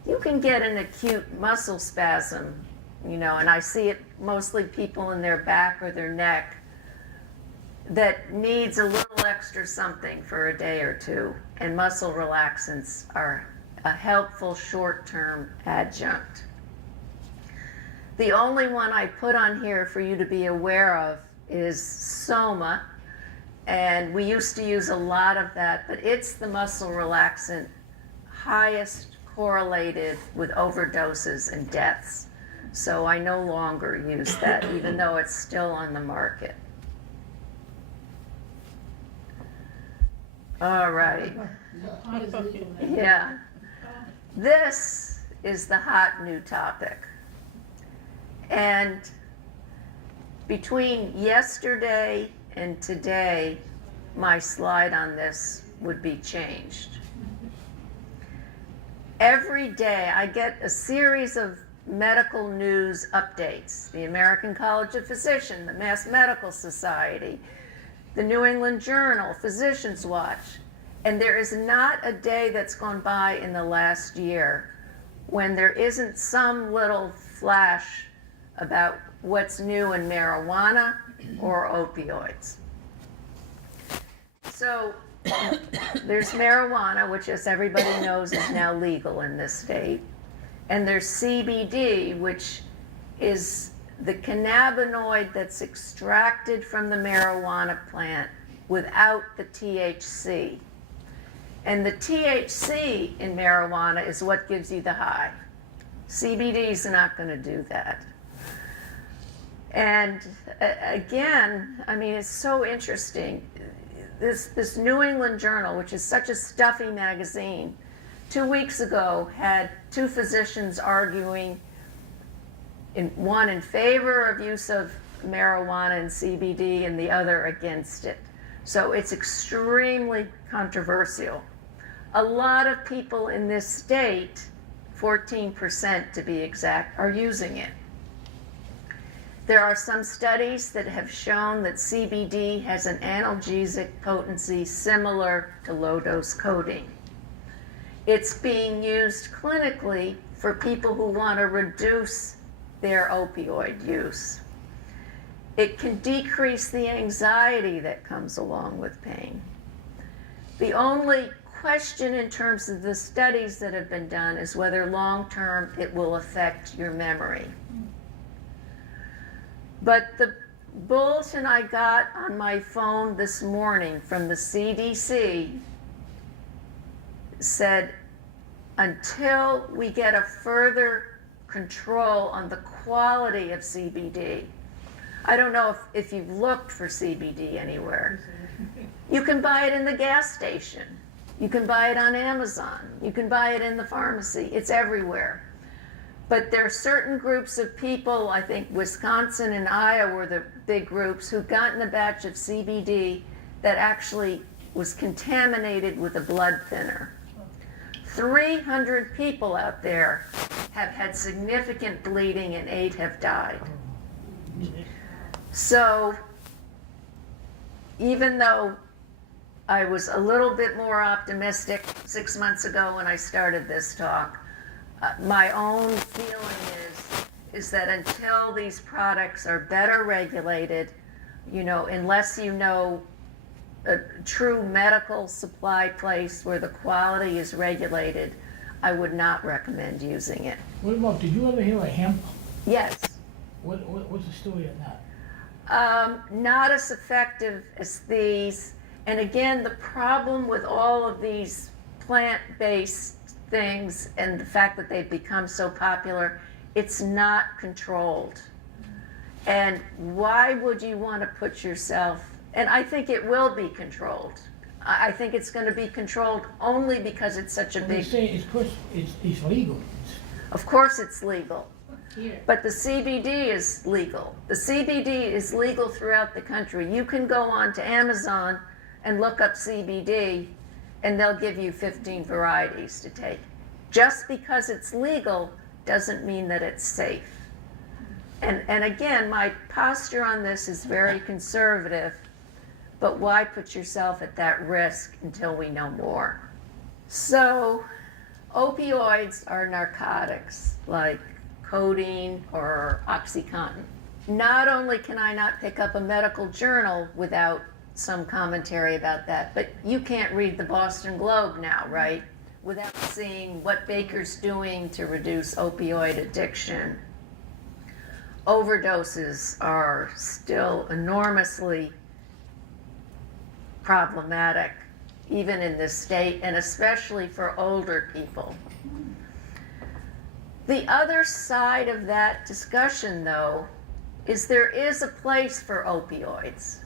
you can get an acute muscle spasm, and I see it mostly people in their back or their neck that needs a little extra something for a day or two, and muscle relaxants are a helpful short-term adjunct. The only one I put on here for you to be aware of is Soma, and we used to use a lot of that, but it's the muscle relaxant highest correlated with overdoses and deaths. So I no longer use that, even though it's still on the market. All right. Pot is legal now. Yeah. This is the hot new topic. And between yesterday and today, my slide on this would be changed. Every day I get a series of medical news updates. The American College of Physicians, the Mass Medical Society, the New England Journal, Physicians Watch. And there is not a day that's gone by in the last year when there isn't some little flash about what's new in marijuana or opioids. So there's marijuana, which, as everybody knows, is now legal in this state. And there's CBD, which is the cannabinoid that's extracted from the marijuana plant without the THC. And the THC in marijuana is what gives you the high. CBD is not going to do that. And again, I mean, it's so interesting. This New England Journal, which is such a stuffy magazine, 2 weeks ago had two physicians arguing, one in favor of use of marijuana and CBD and the other against it. So it's extremely controversial. A lot of people in this state, 14% to be exact, are using it. There are some studies that have shown that CBD has an analgesic potency similar to low-dose codeine. It's being used clinically for people who want to reduce their opioid use. It can decrease the anxiety that comes along with pain. The only question in terms of the studies that have been done is whether long-term it will affect your memory. But the bulletin I got on my phone this morning from the CDC said, until we get a further control on the quality of CBD, I don't know if you've looked for CBD anywhere. You can buy it in the gas station. You can buy it on Amazon. You can buy it in the pharmacy. It's everywhere. But there are certain groups of people, I think Wisconsin and Iowa were the big groups, who've gotten a batch of CBD that actually was contaminated with a blood thinner. 300 people out there have had significant bleeding and 8 have died. So even though I was a little bit more optimistic 6 months ago when I started this talk, my own feeling is that until these products are better regulated, unless you know a true medical supply place where the quality is regulated, I would not recommend using it. What about, did you ever hear of hemp? Yes. What's the story on that? Not as effective as these. And again, the problem with all of these plant-based things and the fact that they've become so popular, it's not controlled. And why would you want to put yourself, and I think it will be controlled. I think it's going to be controlled only because it's such a They big... say it's legal. Of course it's legal. Here. But the CBD is legal. The CBD is legal throughout the country. You can go on to Amazon and look up CBD, and they'll give you 15 varieties to take. Just because it's legal doesn't mean that it's safe. And again, my posture on this is very conservative, but why put yourself at that risk until we know more? So, opioids are narcotics like codeine or OxyContin. Not only can I not pick up a medical journal without some commentary about that, but you can't read the Boston Globe now, right? Without seeing what Baker's doing to reduce opioid addiction. Overdoses are still enormously problematic, even in this state, and especially for older people. The other side of that discussion, though, is there is a place for opioids.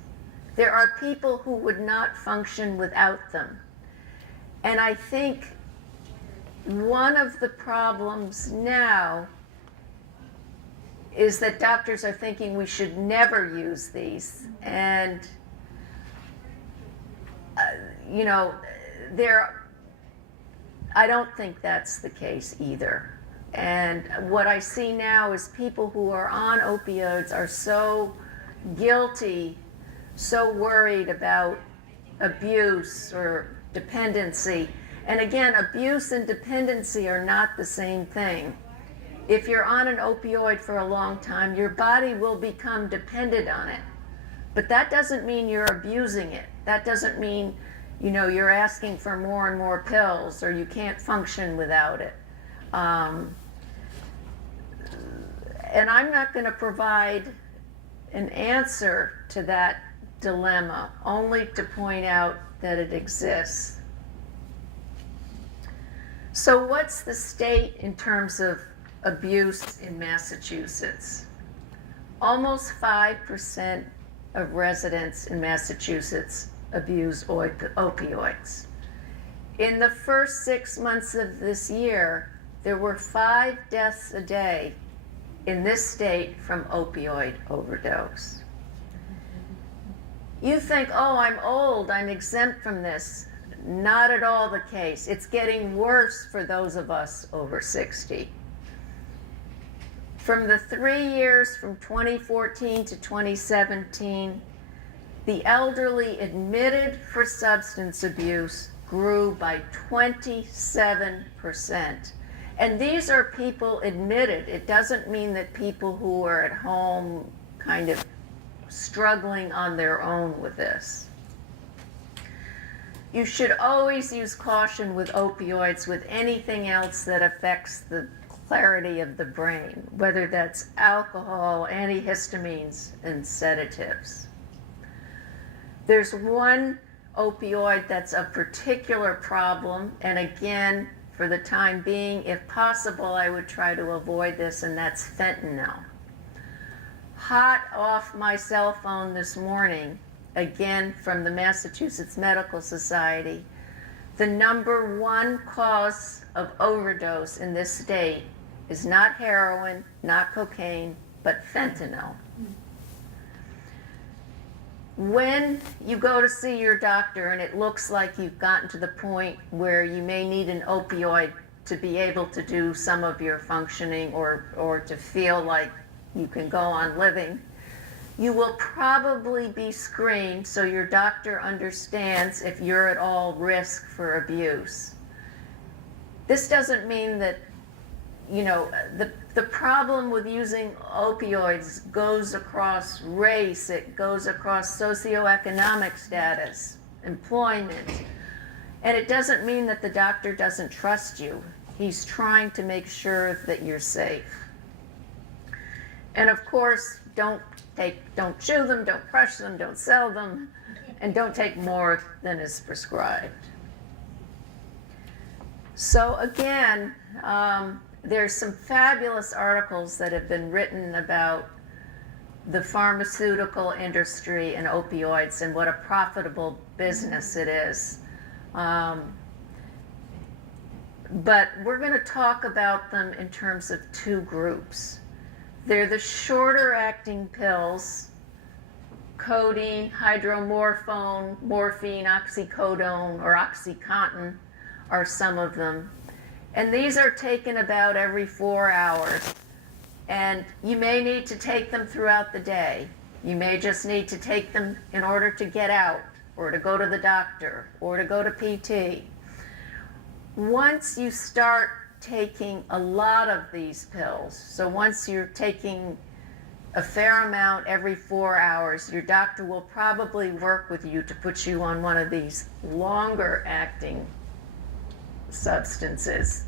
There are people who would not function without them. And I think one of the problems now is that doctors are thinking we should never use these. And you know, I don't think that's the case either. And what I see now is people who are on opioids are so guilty, so worried about abuse or dependency. And again, abuse and dependency are not the same thing. If you're on an opioid for a long time, your body will become dependent on it. But that doesn't mean you're abusing it. That doesn't mean, you know, you're asking for more and more pills or you can't function without it. And I'm not going to provide an answer to that dilemma, only to point out that it exists. So what's the state in terms of abuse in Massachusetts? Almost 5% of residents in Massachusetts abuse opioids. In the first 6 months of this year, there were 5 deaths a day in this state from opioid overdose. You think, oh, I'm old, I'm exempt from this. Not at all the case. It's getting worse for those of us over 60. From the 3 years from 2014 to 2017, the elderly admitted for substance abuse grew by 27%. And these are people admitted. It doesn't mean that people who are at home kind of struggling on their own with this. You should always use caution with opioids with anything else that affects the clarity of the brain, whether that's alcohol, antihistamines, and sedatives. There's one opioid that's a particular problem, and again, for the time being, if possible, I would try to avoid this, and that's fentanyl. Hot off my cell phone this morning, again from the Massachusetts Medical Society, the #1 cause of overdose in this state is not heroin, not cocaine, but fentanyl. When you go to see your doctor and it looks like you've gotten to the point where you may need an opioid to be able to do some of your functioning or to feel like you can go on living, you will probably be screened so your doctor understands if you're at all risk for abuse. This doesn't mean that, you know, the problem with using opioids goes across race, it goes across socioeconomic status, employment, and it doesn't mean that the doctor doesn't trust you. He's trying to make sure that you're safe. And of course, don't chew them, don't crush them, don't sell them, and don't take more than is prescribed. So again, there's some fabulous articles that have been written about the pharmaceutical industry and opioids and what a profitable business it is. But we're going to talk about them in terms of 2 groups. They're the shorter acting pills, codeine, hydromorphone, morphine, oxycodone, or OxyContin are some of them. And these are taken about every 4 hours. And you may need to take them throughout the day. You may just need to take them in order to get out, or to go to the doctor, or to go to PT. Once you start taking a lot of these pills, so once you're taking a fair amount every 4 hours, your doctor will probably work with you to put you on one of these longer acting substances.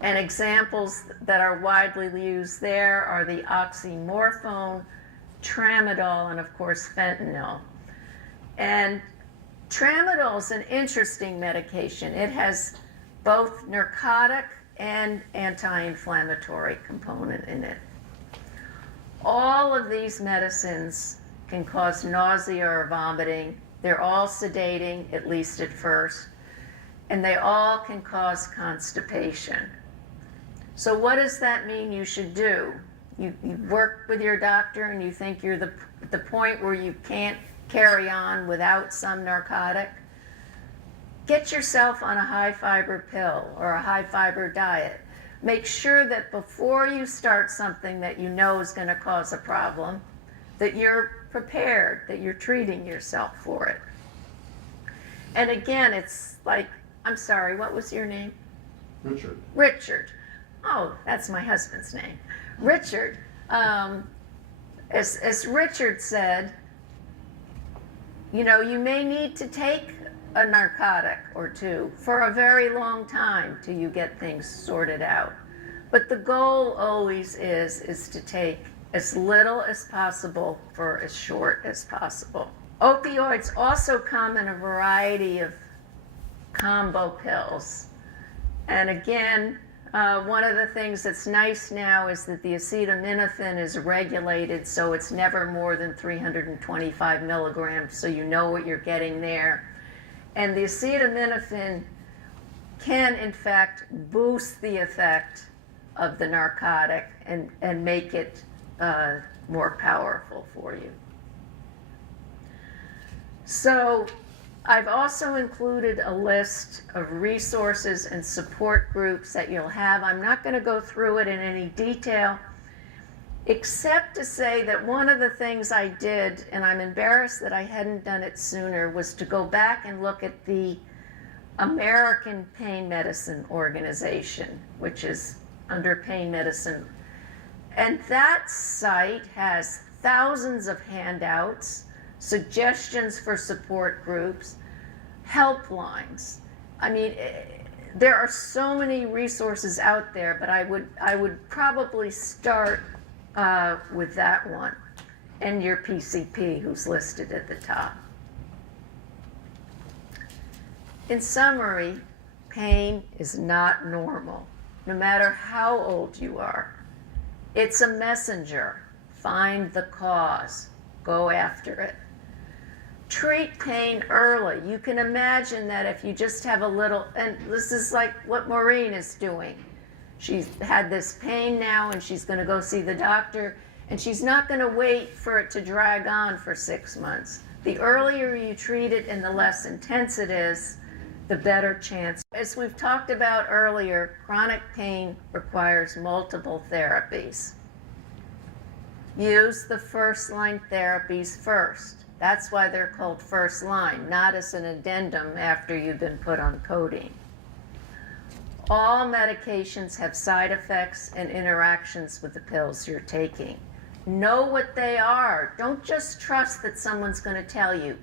And examples that are widely used there are the oxymorphone, tramadol, and of course fentanyl. And tramadol is an interesting medication. It has both narcotic and anti-inflammatory component in it. All of these medicines can cause nausea or vomiting. They're all sedating, at least at first, and they all can cause constipation. So what does that mean you should do? You work with your doctor and you think you're the point where you can't carry on without some narcotic, get yourself on a high fiber pill or a high fiber diet. Make sure that before you start something that you know is going to cause a problem, that you're prepared, that you're treating yourself for it. And again, it's like, I'm sorry, what was your name? Richard. Richard. Oh, that's my husband's name. Richard. As Richard said, you know, you may need to take a narcotic or two for a very long time till you get things sorted out. But the goal always is to take as little as possible for as short as possible. Opioids also come in a variety of combo pills. And again, one of the things that's nice now is that the acetaminophen is regulated, so it's never more than 325 milligrams, so you know what you're getting there. And the acetaminophen can, in fact, boost the effect of the narcotic and make it more powerful for you. So I've also included a list of resources and support groups that you'll have. I'm not going to go through it in any detail, except to say that one of the things I did, and I'm embarrassed that I hadn't done it sooner, was to go back and look at the American Pain Medicine Organization, which is under pain medicine. And that site has thousands of handouts, suggestions for support groups, helplines. I mean, there are so many resources out there, but I would probably start with that one and your PCP, who's listed at the top. In summary, pain is not normal, no matter how old you are. It's a messenger. Find the cause. Go after it. Treat pain early. You can imagine that if you just have a little, and this is like what Maureen is doing. She's had this pain now and she's going to go see the doctor, and she's not going to wait for it to drag on for 6 months. The earlier you treat it and the less intense it is, the better chance. As we've talked about earlier, chronic pain requires multiple therapies. Use the first-line therapies first. That's why they're called first line, not as an addendum after you've been put on codeine. All medications have side effects and interactions with the pills you're taking. Know what they are. Don't just trust that someone's going to tell you.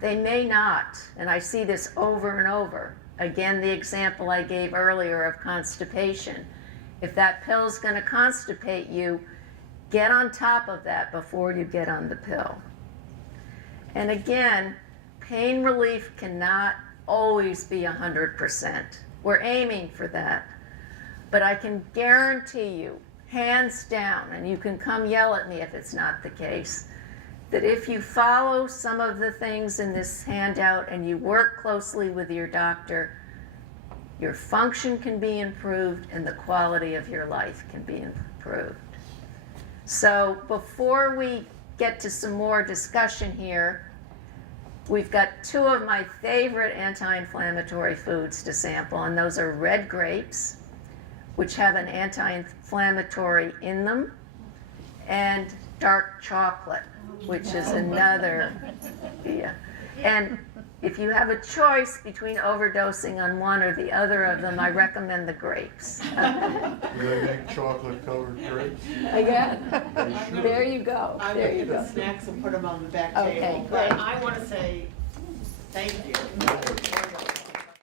They may not, and I see this over and over. Again, the example I gave earlier of constipation. If that pill's going to constipate you, get on top of that before you get on the pill. And again, pain relief cannot always be 100%. We're aiming for that. But I can guarantee you, hands down, and you can come yell at me if it's not the case, that if you follow some of the things in this handout and you work closely with your doctor, your function can be improved and the quality of your life can be improved. So before we get to some more discussion here, we've got 2 of my favorite anti-inflammatory foods to sample, and those are red grapes, which have an anti-inflammatory in them, and dark chocolate, which is another, yeah. And if you have a choice between overdosing on one or the other of them, I recommend the grapes. Do they make chocolate covered grapes? Again, there you go. I'm There gonna you get the go. snacks and put them on the back Okay, table. great. But I want to say thank you.